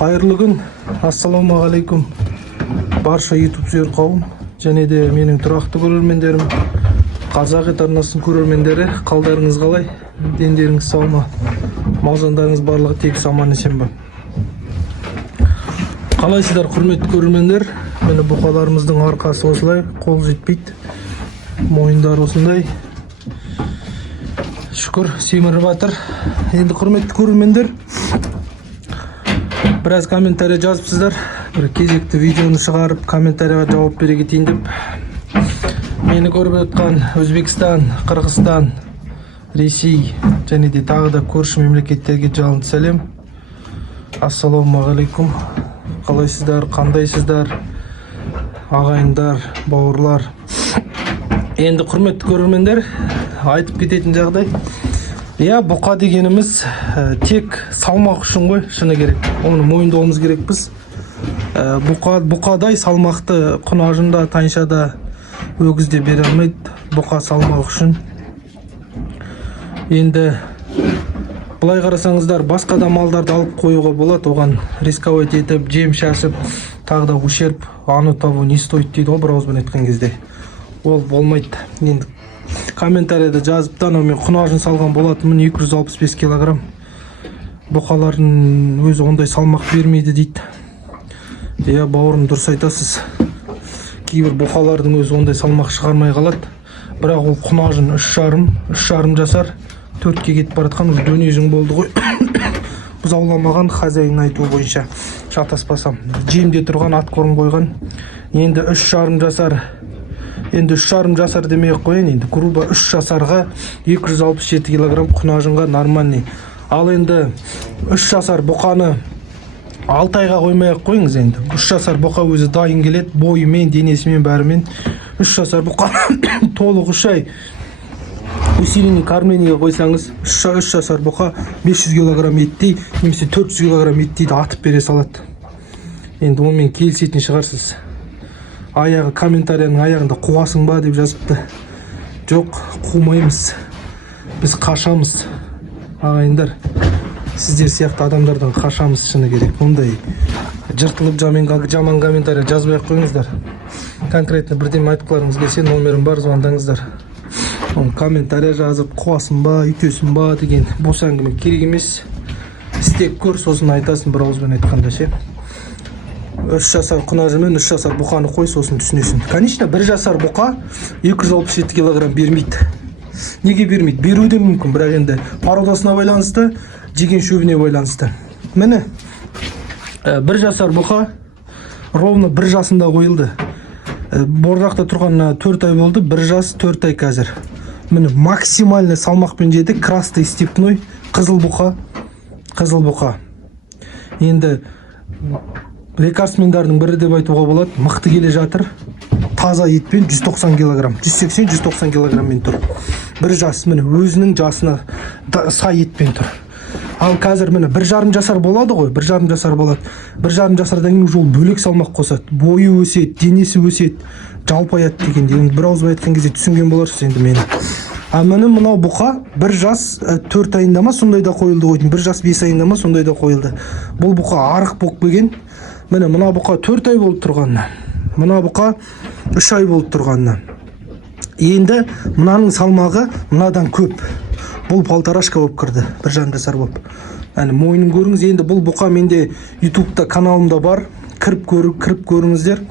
Қайырлы күн, ассалаумағалейкум барша YouTube сүйер қауым, және де менің тұрақты көрермендерім, қазақ арнасының көрермендері, қалдарыңыз қалай? Дендеріңіз сау ма? Мал-жандарыңыз барлығы тек аман есен бе? Қалайсыздар құрметті көрермендер? Міне бұқаларымыздың арқасы осылай, қол жетпейді, мойындар осындай. Шүкір, семіріп жатыр. Енді құрметті көрермендер, біраз комментарий жазыпсыздар. Бір кезекті видеоны шығарып, комментарийға жауап бере кетейін деп. Мені көріп отқан Өзбекстан, Қырғызстан, Ресей және де тағы да көрші мемлекеттерге жалынды сәлем. Ассалаумағалейкум. Қалайсыздар, қандайсыздар, ағайындар, бауырлар. Енді құрметті көрермендер, айтып кететін жағдай. Бұқа дегеніміз тек салмақ үшін ғой, шыны керек. Оны мойындауымыз керек біз. Бұқадай салмақты құнажында, тайыншада, өгізде бере алмайды. Бұқа салмақ үшін. Енді бұлай қарасаңыздар, басқа да малдарды алып қоюға болады. Оған рисковать етіп, жем шашып, тағы да ущерб, оно того не стоит дейді ғой, бір ауызбен айтқан кезде. Ол болмайды. Енді комментарийда жазыптан мен құнажын салған болатынмын 265 килограмм. Бұқалардың өзі ондай салмақ бермейді дейді. Бауырым, дұрыс айтасыз. Кейбір бұқалардың өзі ондай салмақ шығармай қалады. Бірақ ол құнажын 3,5 жасар, 4-ке кетіп баратқан дөнежің болды ғой. Біз ауламаған, хозяин айтуы бойынша шатаспасам. Жемде тұрған, ат қорын қойған. Енді 3,5 жасар. Енді 3,5 жасар демей қойын, енді грубо 3 жасарға 267 килограмм құнажынға нормальный. Ал енді 3 жасар бұқаны 6 айға қоймай қойыңыз енді. 3 жасар бұқа өзі дайын келеді, бойымен, денесімен, бәрімен. 3 жасар бұқа толық 3 ай усиление кормлениеге қойсаңыз, 3 жасар бұқа 500 килограмм еттей, немесе 400 килограмм еттейді атып бере салады. Енді онымен келісетін шығарсыз. Аяғы комментарияның аяғында қуасың ба деп жазыпты. Жоқ, қумаймыз. Біз қашамыз. Ағайындар, сіздер сияқты адамдардан қашамыз, шыны керек. Ондай жыртылып жаман комментария жазбай қойыңыздар. Конкретно бірден айтқыларыңыз келсе, номерім бар, звондаңыздар. Комментария жазып, қуасың ба, үйтесің ба деген бос әңгіме керек емес. Істеп көр, сосын айтасың, бір ауызбен айтқанда ше. 3 жасар құнажымен 3 жасар бұқаны қой, сосын түсінесің. Конечно, 1 жасар бұқа 267 килограмм бермейді. Неге бермейді? Беруі де мүмкін, бірақ енді породасына байланысты, жеген шөбіне байланысты. Міне, 1 жасар бұқа ровно 1 жасында қойылды. Бордақта тұрғанына 4 ай болды, 1 жас 4 ай қазір. Міне, максимальный салмақпен жеді, красный степной, қызыл бұқа. Енді лекарсмендардың бірі деп айтуға болады, мықты келе жатыр. Таза етпен 190 килограмм, 180-190 килограммен тұр. 1 жас, міне, өзінің жасына сай етпен тұр. Ал қазір міне 1,5 жасар болады ғой, 1,5 жасар болады. 1,5 жасардан кейін жол бөлек салмақ қосады. Бойы өседі, денесі өседі, жалпаяды дегенде. Бір ауызбен айтқан кезде түсінген боларсыз енді мені. А міне мынау бұқа 1 жас 4 айында ма сондай да қойылды ғой, 1 жас 5 айында ма сондай да қойылды. Бұл бұқа арық болып келген. Міне мына бұқа 4 ай болып тұрғанына, мына бұқа 3 ай болып тұрғанына. Енді мынаның салмағы мынадан көп. Бұл полторашка болып кірді, 1,5 жасар болып. Әні мойнын көріңіз. Енді бұл бұқа менде YouTube'да каналымда бар. Кіріп көріңіздер.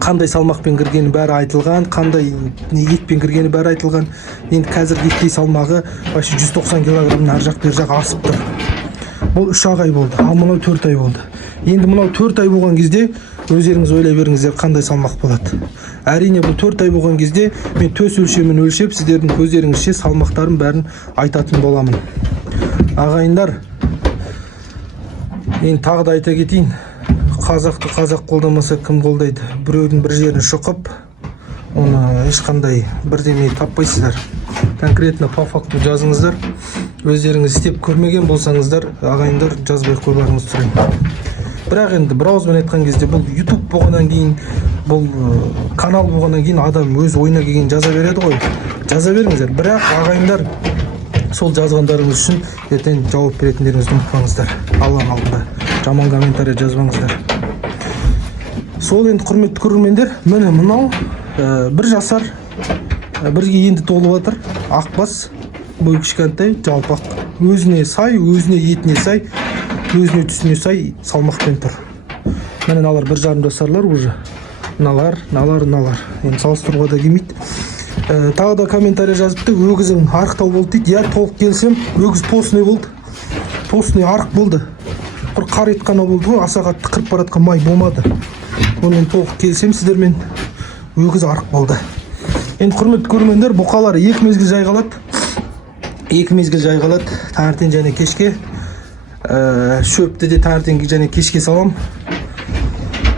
Қандай салмақпен кіргені бәрі айтылған, қандай етпен кіргені бәрі айтылған. Енді қазір еттей салмағы 190 килограммның ар жақ бер жақ асып тұр. Бұл 3 ай болды, ал мынау 4 ай болды. Енді мынау 4 ай болған кезде өздеріңіз ойлай беріңіздер қандай салмақ болады. Әрине бұл 4 ай болған кезде мен төс өлшемін өлшеп, сіздердің көздеріңізше салмақтарын бәрін айтатын боламын. Ағайындар, енді тағы да айта кетейін. Қазақты қазақ қолдамаса кім қолдайды? Біреудің бір жерін шұқып, оны ешқандай бірдеме таппайсыздар. Конкретно по факту жазыңыздар. Өздеріңіз істеп көрмеген болсаңыздар, ағайындар, жазбай қойларыңыз сұрайын. Бірақ енді бір ауызбен айтқан кезде бұл YouTube болғаннан кейін, бұл канал болғаннан кейін адам өз ойына келген жаза береді ғой. Жаза беріңіздер. Бірақ ағайындар, сол жазғандарыңыз үшін ертең жауап беретіндеріңізді ұмытпаңыздар. Алланың алдында. жаман комментарий жазбаңыздар. Сол енді құрметті көрермендер, міне мынау 1 жасар, бірге енді толып жатыр. Ақбас, бой кішкентай, жалпақ. Өзіне сай, өзіне етіне сай, өзіне түсіне сай салмақпен тұр. Міне налар 1,5 жасарлар уже. Налар. Енді салыстыруға да келмейді. Тағы да комментарий жазыпты, өгізің арықтау болды дейді. Я толық келсем, өгіз постный болды. Постный арық болды. Құр қар етқана болды ғой, аса қатты қырып баратқан май болмады. Онымен толық келсем сіздермен, өгіз арық болды. Енді құрметті көрермендер, бұқалар 2 мезгіл жайғалады. 2 мезгіл жайғалады, таңертең және кешке. Шөпті де таңертең және кешке салам.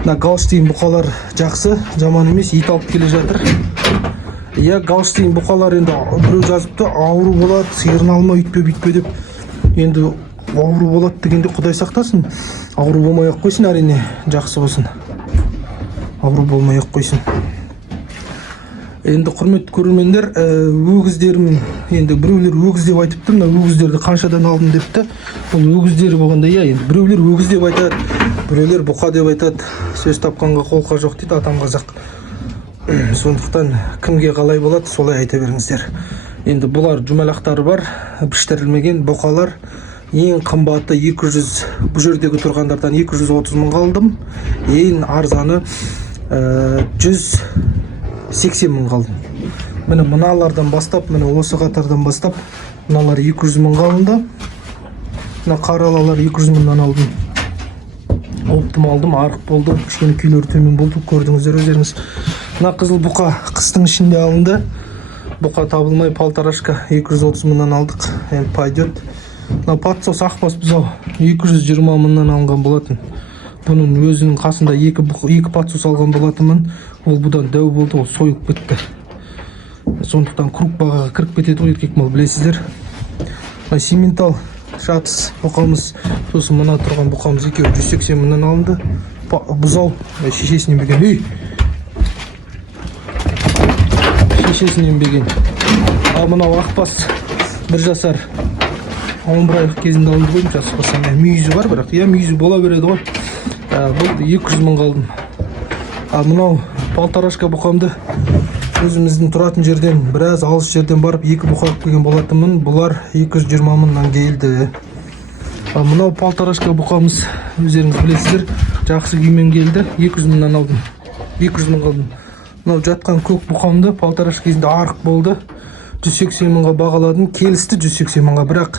Галштейн бұқалар жақсы, жаман емес, ет алып келе жатыр. Галштейн бұқалар енді біреу жазыпты, ауру болады, сиырын алма, үйтпе деп. Енді ауру болады дегенде Құдай сақтасын. Ауру болмай ақ қойсын, әрине жақсы болсын. Ауру болмай ақ қойсын. Енді құрметті көрермендер, өгіздерім, енді біреулер өгіз деп айтыпты, мына өгіздерді қаншадан алдым депті. Бұл өгіздері болғанда, енді біреулер өгіз деп айтады, біреулер бұқа деп айтады. Сөз тапқанға қолқа жоқ дейді атам қазақ. Сондықтан кімге қалай болады, солай айта беріңіздер. Енді бұлар жұмалақтары бар, піштірілмеген бұқалар. Ең қымбаты 200, бұл жердегі тұрғандардан 230 мыңға алдым. Ең арзаны 180 мыңға алдым. Міне мыналардан бастап, міне осы қатардан бастап, мыналар 200 мыңға алынды. Мына қаралалар 200 мыңнан алдым. Оптым алдым, арық болды, кішкене күйлері төмен болды, көрдіңіздер өздеріңіз. Мына қызыл бұқа қыстың ішінде алынды. Бұқа табылмай, палтарашка 230 мыңнан алдық. Енді пайдет. Мына патсос ақбас бұзау 220 мыңнан алынған болатын. Бұның өзінің қасында 2 патсос алған болатынмын. Ол бұдан дәу болды, ол сойып кетті. Сондықтан круг бағаға кіріп кетеді ғой, еркек мал, білесіздер. Мына сементал шатыс бұқамыз, сосын мына тұрған бұқамыз екеуі 180 мыңнан алынды. Бұзау шешесінен беген. Шешесінен беген. Ал мынау ақбас 1 жасар 11 айлық кезінде алынды ғой, жасы басам. Мүйізі бар бірақ, мүйізі бола береді ғой. Бұл 200 мыңға алдым. Ал мынау палтарашка бұқамды өзіміздің тұратын жерден, біраз алыс жерден барып 2 бұқа алып келген болатынмын. Бұлар 220 мыңнан келді. Ал мынау палтарашка бұқамыз, өздеріңіз білесіздер, жақсы күймен келді. 200 мыңнан алдым. 200 мыңға алдым. Мынау жатқан көк бұқамды палтарашка кезінде арық болды. 180 мыңға бағаладым, келісті 180 мыңға, бірақ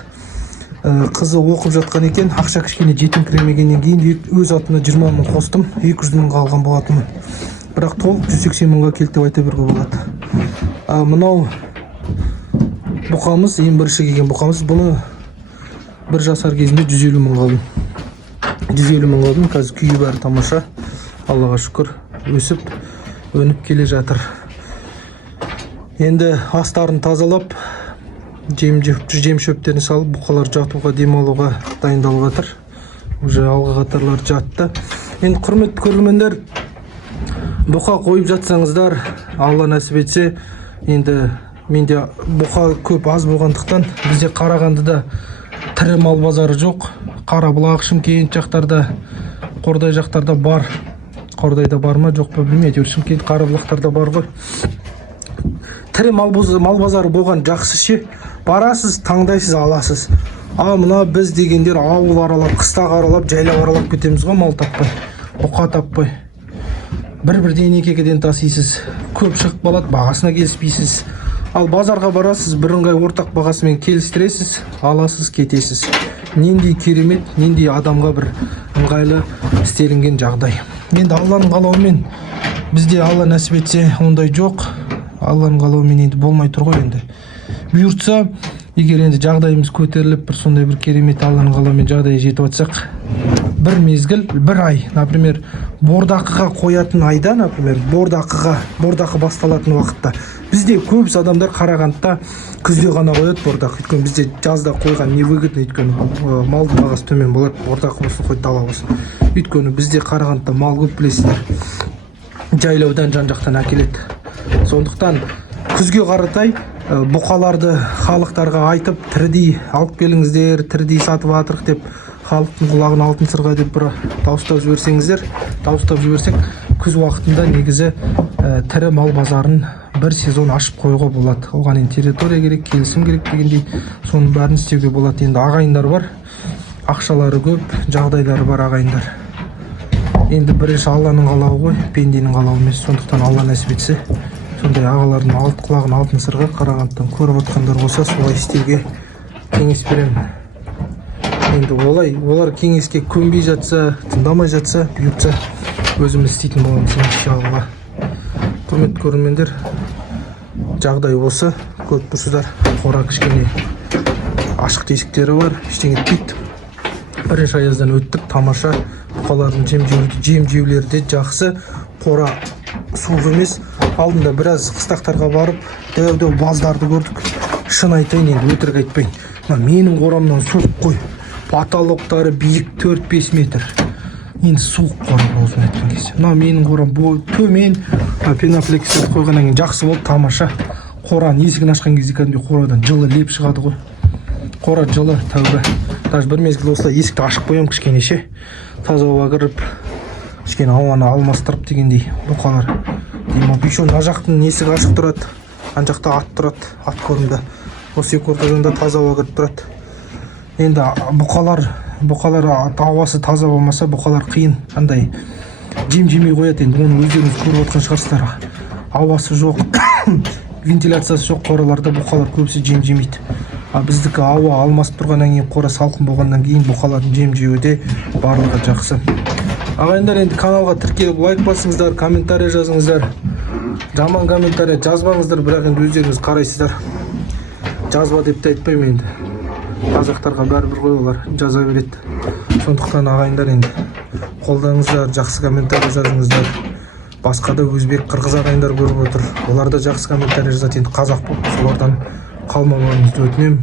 қызы оқып жатқан екен, ақша кішкене жетіңкіремегеннен кейін өз атына 20 мың қостым, 200 мыңға алған болатынмын. Бірақ толық 180 мыңға келді деп айта беруге болады. Мынау бұқамыз, ең бірінші келген бұқамыз, бұны 1 жасар кезінде 150 мыңға алдым. 150 мыңға алдым, қазір күйі бәрі тамаша. Аллаға шүкір, өсіп, өніп келе жатыр. Енді астарын тазалап, жем шөптерін салып, бұқалар жатуға, демалуға дайындалып жатыр. Уже алға қатарлар жатты. Енді құрметті көрермендер, бұқа қойып жатсаңыздар, Алла нәсіп етсе, енді менде бұқа көп аз болғандықтан, бізде Қарағандыда тірі мал базары жоқ. Қарабұлақ, Шымкент жақтарда, Қордай жақтарда бар. Қордайда бар ма, жоқ па білмейді. Шымкент, Қарабұлақтарда бар ғой. Тірі мал базары болған жақсы ше. Барасыз, таңдайсыз, аласыз. Мына біз дегендер ауыл аралап, қыстақ аралап, жайлап аралап кетеміз ғой, мал таппай, бұқа таппай. Бір-бірден екекеден тасисыз. Көп шығып қалады, бағасына келіспейсіз. Ал базарға барасыз, бірыңғай ортақ бағасымен келістіресіз, аласыз, кетесіз. Нендей керемет, нендей адамға бір ыңғайлы істелінген жағдай. Енді Алланың қалауымен, бізде Алла нәсіп етсе, ондай жоқ. Алланың қалауымен енді болмай тұр ғой енді. Бұйыртса, егер енді жағдайымыз көтеріліп, бір сондай бір керемет Алланың қалауымен жағдайы жетіп атсақ, бір мезгіл, бір ай, например, бордақыға қоятын айда, например, бордақы басталатын уақытта. Бізде көбісі адамдар Қарағандыда күзде ғана қояды бордақы. Өйткені бізде жазда қойған не выгодно, өйткені малдың бағасы төмен болады, бордақы болсын, қой дала болсын. Өйткені бізде Қарағандыда мал көп, білесіздер. Жайлаудан жан-жақтан әкеледі. Сондықтан күзге қаратай бұқаларды халықтарға айтып, тірідей алып келіңіздер, тірідей сатып атырық деп халықтың құлағына алтын сырға деп бір дауыстап жіберсек, күз уақытында негізі тірі мал базарын бір сезон ашып қоюға болады. Оған енді территория керек, келісім керек дегендей, соның бәрін істеуге болады. Енді ағайындар бар, ақшалары көп, жағдайлары бар ағайындар. Енді бірінші Алланың қалауы ғой, пенденің қалауы емес. Сондықтан Алла нәсіп етсе, сондай ағалардың құлағын алтын сырға Қарағандыдан көріп отқандар болса, солай істеуге кеңес беремін. Енді олар кеңеске көнбей жатса, тыңдамай жатса, бұйыртса өзіміз істейтін боламыз иншалла. Құрметті көрермендер, жағдай осы. Көріп тұрсыздар, қора кішкене ашық тесіктері бар, ештеңе етпейді. Бірінші аяздан өттік, тамаша. Бұқалардың жем жеулері де жақсы. Қора суық емес. Алдында біраз қыстақтарға барып, дәу баздарды көрдік. Шын айтайын, енді өтірік айтпайын. Менің қорамнан суық қой. Потолоктары биік 4-5 метр. Енді суық қора болсын айтқан кезде. Менің қорам төмен. Пеноплекстерді қойғаннан кейін жақсы болды, тамаша. Қораның есігін ашқан кезде кәдімгідей қорадан жылы леп шығады ғой. Қора жылы, тәуба. Даже бір мезгіл осылай есікті ашып қоямын кішкене ше. Таза ауа кіріп, кішкене ауаны алмастырып дегендей бұқалар. Еще мына жақтың есігі ашық тұрады. Ана жақта ат тұрады, ат көрінді. Осы екі ортадан таза ауа кіріп тұрады. Енді бұқалар ауасы таза болмаса, бұқалар қиын. Андай жем жемей қояды. Енді оны өздеріңіз көріп отқан шығарсыздар. Ауасы жоқ, вентиляциясы жоқ қораларда бұқалар көбісі жем жемейді. Біздікі ауа алмасып тұрғаннан кейін, қора салқын болғаннан кейін бұқалардың жем жеуде барлығы жақсы. Ағайындар, енді каналға тіркеліп лайк басыңыздар, комментарий жазыңыздар. Жаман комментарий жазбаңыздар, бірақ енді өздеріңіз қарайсыздар. Жазба деп те айтпаймын енді. Қазақтарға бәрібір ғой, олар жаза береді. Сондықтан ағайындар, енді қолдаңыздар, жақсы комментарий жазыңыздар. Басқа да өзбек, қырғыз ағайындар көріп отыр. Олар да жақсы комментарий жазады. Енді қазақ болып, солардан қалмауыңызды өтінемін.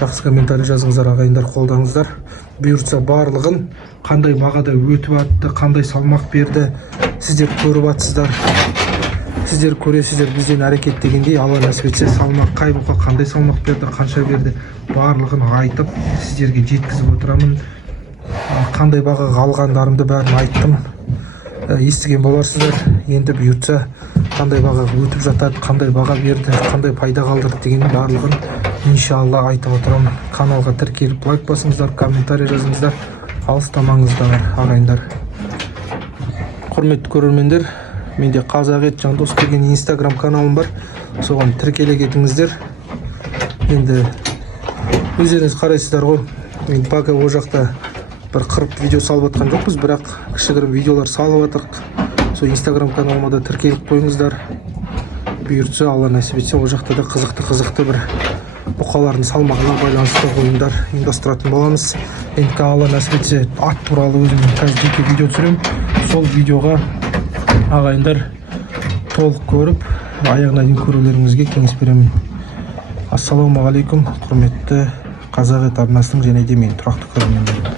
Жақсы комментарий жазыңыздар ағайындар, қолдаңыздар. Бұйыртса барлығын қандай бағада өтіп атты, қандай салмақ берді, сіздер көріп атсыздар. Сіздер көресіздер бізден әрекет дегендей. Алла нәсіп етсе, салмақ қай бұқа қандай салмақ берді, қанша берді, барлығын айтып сіздерге жеткізіп отырамын. Қандай бағаға алғандарымды бәрін айттым, естіген боларсыздар. Енді бұйыртса қандай бағаға өтіп жатады, қандай баға берді, қандай пайда қалдырды деген барлығын иншалла айтып отырамын. Каналға тіркеліп лайк басыңыздар, комментарий жазыңыздар. Алыстамаңыздар ағайындар. Құрметті көрермендер, менде Қазақ ет Жандос деген инстаграм каналым бар. Соған тіркеле кетіңіздер. Енді өздеріңіз қарайсыздар ғой. Енді пока о жақта бір қырып видео салып жатқан жоқпыз, бірақ кішігірім видеолар салып жатырық. Сол инстаграм каналыма да тіркеліп қойыңыздар. Бұйыртса, Алла нәсіп етсе, о жақта да қызықты бір бұқалардың салмағына байланысты ойындар ұйымдастыратын боламыз. Енді Алла нәсіп етсе, ат туралы өзім қазір жеке видео түсіремін. Сол видеоға ағайындар толық көріп, аяғына дейін көрулеріңізге кеңес беремін. Ассалаумағалейкум, құрметті Қазақ ет арнасының және де мен тұрақты көрермендер.